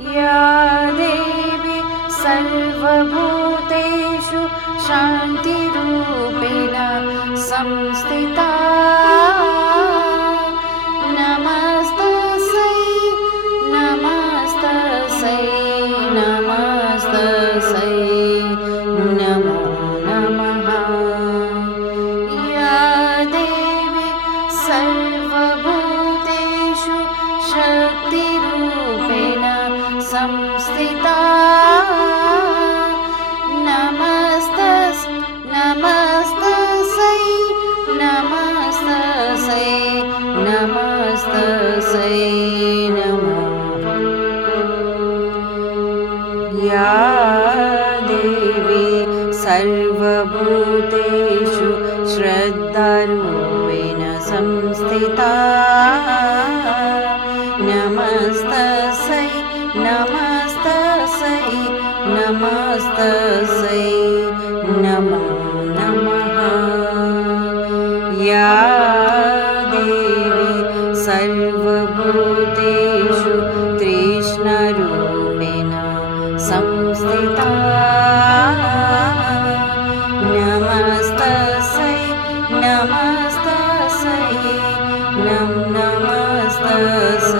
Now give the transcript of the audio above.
या देवी सर्वभूतेषु शान्तिरूपेण संस्थिता नमस्तस्यै नमस्तस्यै नमस्तस्यै नमो नमः। या देवी सर्वभूतेषु शक्तिरूपेण संस्थिता नमस्तस्यै नमस्तस्यै नमस्तस्यै नमो। या देवी सर्वभूतेषु श्रद्धारूपेण संस्थिता नमस्तस्यै नमस्तस्यै नमस्तस्यै नमो नमः। या देवी सर्वभूतेषु तृष्णारूपेण संस्थिता नमस्तस्यै नमस्तस्यै नमस्तस्यै